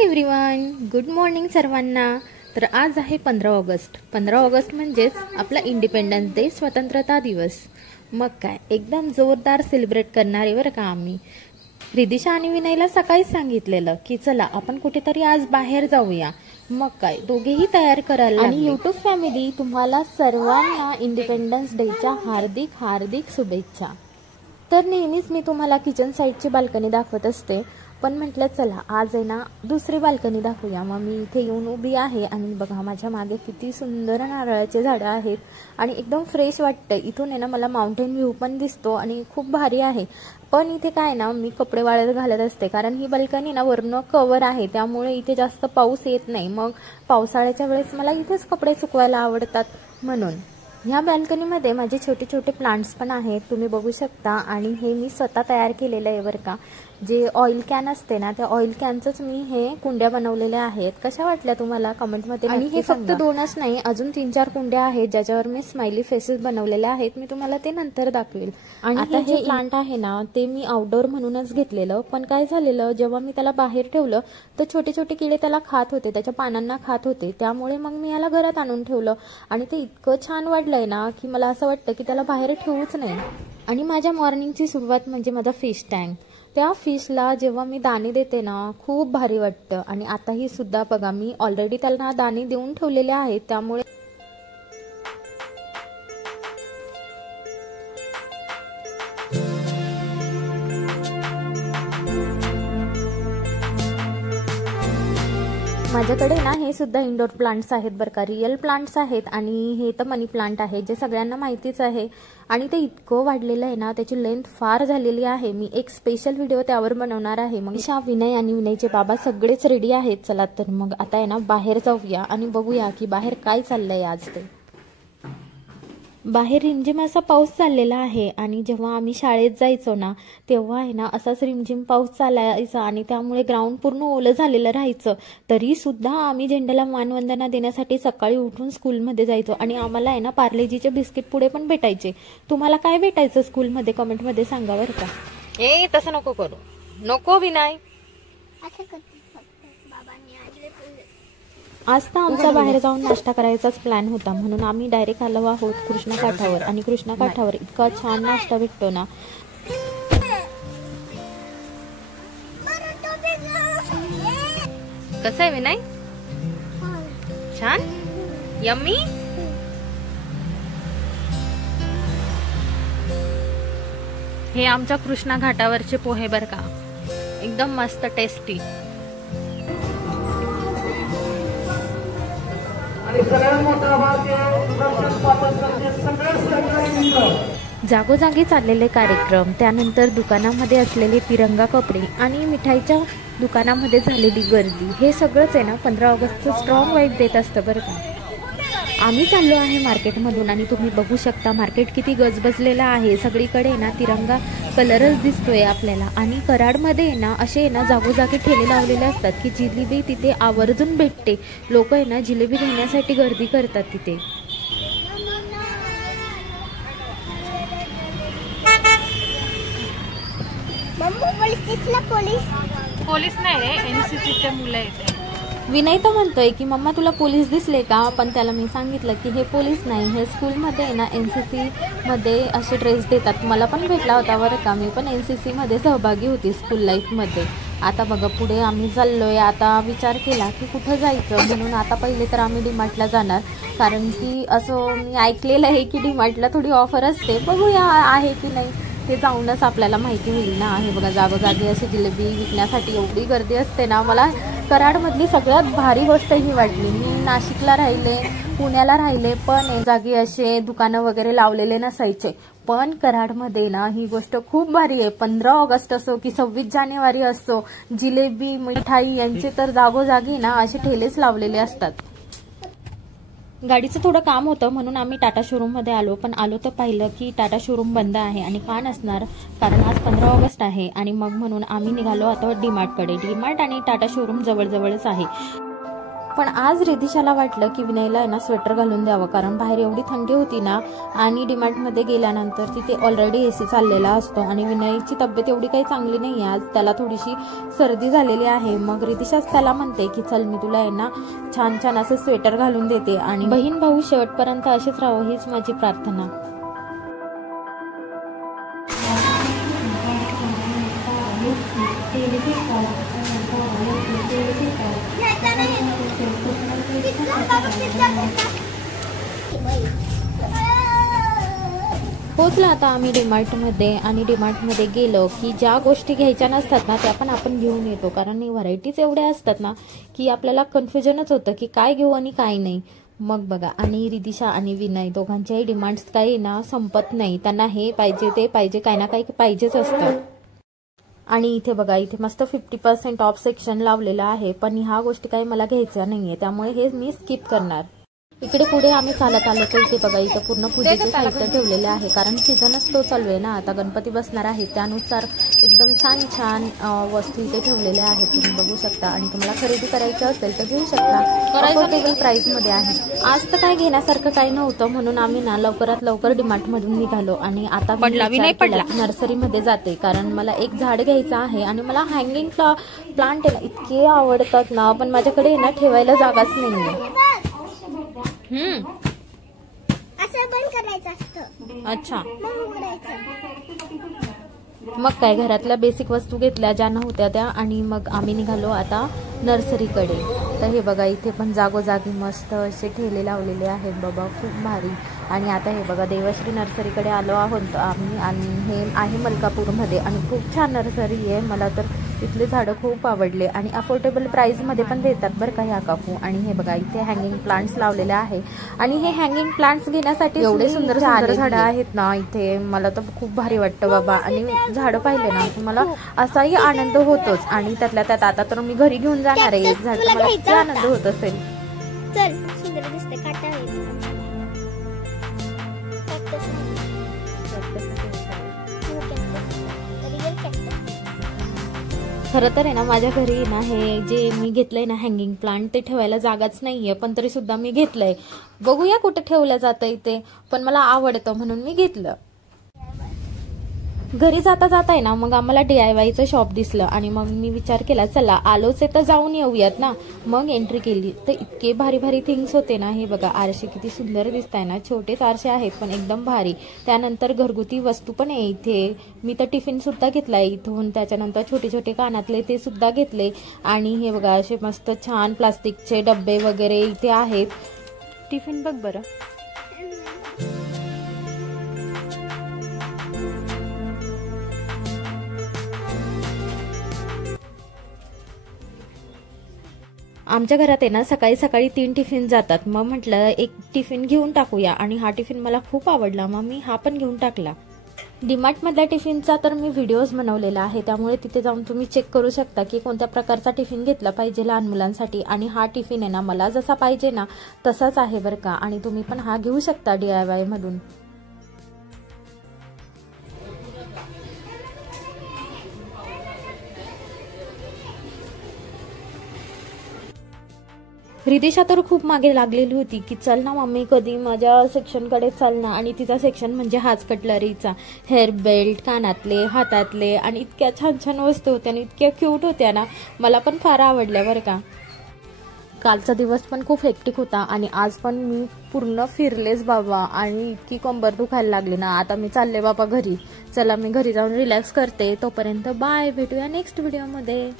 Hi everyone, good morning सर्वांना। तर आज आहे 15 ऑगस्ट। 15 ऑगस्ट म्हणजेच आपला इंडिपेंडन्स डे, स्वतंत्रता दिवस। मग काय एकदम जोरदार सेलिब्रेट करणार आहे बरं का आम्ही। रिदिशा आणि विनयला सकाळीच सांगितलेलं की चला आपण कुठेतरी आज बाहेर जाऊया। मग काय दोघेही तयार करायला लागले। आणि यूट्यूब फॅमिली तुम्हाला सर्वांना इंडिपेंडन्स डेच्या हार्दिक हार्दिक शुभेच्छा। तर नेहमीच मी तुम्हाला किचन साईडची बाल्कनी दाखवत असते, पण म्हटलं चला आज आहे ना दुसरी बाल्कनी दाखवूया। मग मी इथे येऊन उभी आहे आणि बघा माझ्या मागे किती सुंदर नारळाचे झाडं आहेत आणि एकदम फ्रेश वाटतं। इथून आहे ना मला माउंटेन व्ह्यू पण दिसतो आणि खूप भारी आहे। पण इथे काय ना मी कपडे वाळत घालत असते, कारण ही बाल्कनी ना वरनं कव्हर आहे, त्यामुळे इथे जास्त पाऊस येत नाही। मग पावसाळ्याच्या वेळेस मला इथेच कपडे सुकवायला आवडतात म्हणून। ह्या बाल्कनीमध्ये माझे छोटे छोटे प्लांट्स पण आहेत, तुम्ही बघू शकता। आणि हे मी स्वतः तयार केलेलं आहे बरं का। जे ऑइल कॅन असते ना त्या ऑइल कॅनचंच मी हे कुंड्या बनवलेल्या आहेत। कशा वाटल्या तुम्हाला कमेंटमध्ये नक्की सांगा। आणि हे फक्त दोनच नाही, अजून 3-4 कुंड्या आहेत ज्याच्यावर मी स्माइली फेसेस बनवलेले आहेत। मी तुम्हाला ते नंतर दाखवेल। आणि आता हे प्लांट आहे ना ते मी आउटडोर म्हणूनच घेतलेलं, पण काय झालेलं जेव्हा मी त्याला बाहेर ठेवलं तर छोटे छोटे किडे त्याला खात होते, त्याच्या पानांना खात होते। त्यामुळे मग मी याला घरात आणून ठेवलं आणि ते इतकं छान वाढलंय ना की मला असं वाटतं की त्याला बाहेर ठेवूच नाही। आणि माझ्या मॉर्निंगची सुरुवात म्हणजे माझा फिश टँक। त्या फिशला जेव्हा मी दाणे देते ना खूप भारी वाटतं। आणि आता ही सुद्धा बघा मी ऑलरेडी त्याला दाणे देऊन ठेवलेले आहेत, त्यामुळे माझ्याकडे ना हे सुद्धा इंडोर प्लांट्स आहेत बरं का, रिअल प्लांट्स आहेत। आणि हे तर मनी प्लांट आहे जे सगळ्यांना माहितीच आहे। आणि ते इतकं वाढलेलं आहे ना, त्याची लेंथ फार झालेली आहे। मी एक स्पेशल व्हिडिओ त्यावर बनवणार आहे। मग विनय आणि विनयचे बाबा सगळेच रेडी आहेत। चला तर मग आता आहे ना बाहेर जाऊया आणि बघूया की बाहेर काय चाललंय आज ते। बाहेर रिमझिम असा पाऊस चाललेला आहे आणि जेव्हा आम्ही शाळेत जायचो ना तेव्हा आहे ना असाच रिमझिम पाऊस चालायचा आणि त्यामुळे ग्राउंड पूर्ण ओलं झालेलं राहायचं। तरी सुद्धा आम्ही झेंड्याला मानवंदना देण्यासाठी सकाळी उठून स्कूलमध्ये जायचो आणि आम्हाला आहे ना पार्लेजीचे बिस्किट पुडे पण भेटायचे। तुम्हाला काय भेटायचं स्कूलमध्ये कमेंटमध्ये सांगा बरं का। ए तसं नको करू, नको विनय। आज तर आमचा बाहेर जाऊन नाश्ता करायचाच प्लॅन होता, म्हणून आम्ही डायरेक्ट आलो आहोत कृष्णा काठावर। आणि कृष्णा काठावर इतका छान नाश्ता भेटतो ना। कसं आहे विनय? छान, यम्मी। हे आमच्या कृष्णा घाटावरचे पोहे बर का, एकदम मस्त टेस्टी। जागोजागी चाललेले कार्यक्रम, त्यानंतर दुकानामध्ये असलेले तिरंगा कपडे आणि मिठाईच्या दुकानामध्ये झालेली गर्दी, हे सगळंच आहे ना 15 ऑगस्टचं स्ट्रॉंग वाईब देत असतं बरं का। आम्ही चाललो आहे मार्केटमधून आणि तुम्ही बघू शकता मार्केट किती गजबजलेलं आहे। सगळीकडे ना तिरंगा कलरच दिसतोय आपल्याला। आणि कराडमध्ये ना असे ना जागोजागी ठेले लावलेले असतात की जिलेबी तिथे आवर्जून भेटते। लोक आहे ना जिलेबी घेण्यासाठी गर्दी करतात तिथे। पोलीस नाही, एनसीसीचे मुलं आहेत। विनय तर म्हणतोय की मम्मा तुला पोलीस दिसले का, पण त्याला मी सांगितलं की हे पोलीस नाही, हे स्कूलमध्ये ना एनसीसी मध्ये असे ड्रेस देतात। मला पण भेटला होता बरं का, मी पण एनसीसी मध्ये सहभागी होती स्कूल लाईफ मध्ये। आता बघा पुढे आम्ही चाललोय। आता विचार केला की कुठं जायचं, म्हणून आता पहिले तर आम्ही डीमार्टला जाणार, कारण की असं मी ऐकलेलं आहे की डीमार्टला थोडी ऑफर असते। बघूया आहे की नाही ते जाऊनच आपल्याला माहिती होईल ना। हे बघा जागोजागी अशी जिलेबी विकण्यासाठी एवढी गर्दी असते ना। मला कराडमधली सगळ्यात भारी गोष्ट ही वाटली। मी नाशिकला राहिले, पुण्याला राहिले, पण जागी असे दुकानं वगैरे लावलेले नसायचे। पण कराडमध्ये ना ही गोष्ट खूप भारी आहे। 15 ऑगस्ट असो की 26 जानेवारी असो, जिलेबी मिठाई यांचे तर जागोजागी ना असे ठेलेच लावलेले असतात। गाडीचं थोडं काम होतं म्हणून आम्ही टाटा शोरूम मध्ये आलो, पण आलो तर पाहिलं की टाटा शोरूम बंद आहे। आणि का नसणार, कारण आज 15 ऑगस्ट आहे। आणि मग म्हणून आम्ही निघालो आता डीमार्टकडे। डीमार्ट आणि टाटा शोरूम जवळजवळच आहे। पण आज रिधिशाला वाटलं की विनयला आहे ना स्वेटर घालून द्यावं, कारण बाहेर एवढी थंडी होती ना आणि डीमार्टमध्ये गेल्यानंतर तिथे ऑलरेडी AC चाललेला असतो आणि विनयची तब्येत एवढी काही चांगली नाही आहे, आज त्याला थोडीशी सर्दी झालेली आहे. मग रिधिशाच त्याला म्हणते की चल मी तुला आहे ना छान छान असं स्वेटर घालून देते आणि बहीण भाऊ शेवटपर्यंत असेच राहावं हीच माझी प्रार्थना. पोचलो आता आम्ही डीमार्टमध्ये आणि डीमार्टमध्ये गेलो की ज्या गोष्टी घ्यायच्या नसतात ना त्या पण आपण घेऊन येतो, कारण व्हरायटीज एवढ्या असतात ना की आपल्याला कन्फ्युजनच होतं की काय घेऊ आणि काय नाही. मग बघा, आणि रिधिशा आणि विनय दोघांच्याही डिमांड्स काही ना संपत नाही, त्यांना हे पाहिजे ते पाहिजे काही ना काही पाहिजेच असतं. आणि इथे बघा, इथे मस्त 50% ऑफ सेक्शन लावलेलं आहे, पण ह्या गोष्टी काही मला घ्यायच्या नाहीये त्यामुळे हे मी स्किप करणार. इकडे पुढे आम्ही चालत आलो तर इथे बघा, इथं पूर्ण पूजेचे साहित्य ठेवलेले आहे, कारण सीझनच तो चालू आहे ना, आता गणपती बसणार आहे त्यानुसार एकदम छान छान वस्तू इथे ठेवलेल्या आहेत, तुम्ही बघू शकता. आणि तुम्हाला खरेदी करायची असेल तर घेऊ शकता, अफोर्डेबल प्राइस मध्ये आहे. आज तर काय घेण्यासारखं काही नव्हतं म्हणून आम्ही ना लवकरात लवकर डीमार्ट मधून निघालो आणि आता नर्सरीमध्ये जाते, कारण मला एक झाड घ्यायचं आहे आणि मला हँगिंग प्लांट आहे ना इतके आवडतात ना, पण माझ्याकडे ना ठेवायला जागाच नाहीये. असं बंद करायचं असतं. अच्छा, मग उघडायचं. मग काय, घरातल्या बेसिक वस्तू घेतल्या ज्या नव्हत्या त्या आणि मग आम्ही निघालो आता नर्सरीकडे. तर हे बघा, इथे पण जागोजागी मस्त असे ठेले लावलेले आहेत बाबा, खूप भारी. आणि आता हे बघा, देवश्री नर्सरीकडे आलो आहोत आम्ही आणि हे आहे मलकापूरमध्ये आणि खूप छान नर्सरी आहे. मला तर इथले झाडं खूप आवडले आणि अफोर्डेबल प्राइसमध्ये पण देतात बरं का ह्या काकू. आणि हे बघा, इथे हँगिंग प्लांट्स लावलेले आहे आणि हे हँगिंग प्लांट्स घेण्यासाठी एवढे सुंदर सुंदर झाडं आहेत ना इथे, मला तर खूप भारी वाटतं बाबा. आणि झाडं पाहिले ना की मला असाही आनंद होतोच. आणि त्यातल्या त्यात आता तर मी घरी घेऊन जाणार आहे एक झाड, तर मला किती आनंद होत असेल. चल, सुंदर दिसते, काटा आहे. खरं तर आहे ना, माझ्या घरी ना हे जे मी घेतलंय ना हँगिंग प्लांट ते ठेवायला जागाच नाहीये, पण तरी सुद्धा मी घेतलंय. बघूया कुठे ठेवलं जातं इथे, पण मला आवडतं म्हणून मी घेतलं. घरी जाता जाता आहे ना मग आम्हाला DIYचं शॉप दिसलं आणि मग मी विचार केला चला आलोच आहे तर जाऊन येऊयात ना. मग एंट्री केली तर इतके भारी भारी थिंग्स होते ना. हे बघा, आरशे किती सुंदर दिसत आहे ना, छोटेच आरशे आहेत पण एकदम भारी. त्यानंतर घरगुती वस्तू पण आहे इथे. मी तर टिफिन सुद्धा घेतलाय इथून. त्याच्यानंतर छोटे छोटे कानातले ते सुद्धा घेतले. आणि हे बघा, असे मस्त छान प्लास्टिकचे डब्बे वगैरे इथे आहेत. टिफिन बघ बरं. आमच्या घरात आहे ना सकाळी सकाळी 3 टिफिन जातात. मग म्हटलं एक टिफिन घेऊन टाकूया आणि हा टिफिन मला खूप आवडला, मग मी हा पण घेऊन टाकला. डीमार्ट मधल्या टिफिनचा तर मी व्हिडिओज बनवलेला आहे, त्यामुळे तिथे जाऊन तुम्ही चेक करू शकता की कोणत्या प्रकारचा टिफिन घेतला पाहिजे लहान मुलांसाठी. आणि हा टिफिन आहे ना मला जसा पाहिजे ना तसाच आहे बरं का, आणि तुम्ही पण हा घेऊ शकता DIY मधून. रिधिशा तर खूप मागे लागलेली होती की चल ना मम्मी कधी माझ्या सेक्शनकडे चल ना. आणि तिचा सेक्शन म्हणजे हाच कटलरीचा, हेअर बेल्ट, कानातले, हातातले आणि इतक्या छान छान वस्तू होत्या आणि इतक्या क्यूट होत्या ना, मला पण फार आवडल्या बरं का. कालचा दिवस पण खूप हेक्टिक होता आणि आज पण मी पूर्ण फिरलेच बाबा आणि इतकी कंबर दुखायला लागली ना. आता मी चालले बाबा घरी. चला मी घरी जाऊन रिलॅक्स करते. तोपर्यंत बाय, भेटूया नेक्स्ट व्हिडिओमध्ये.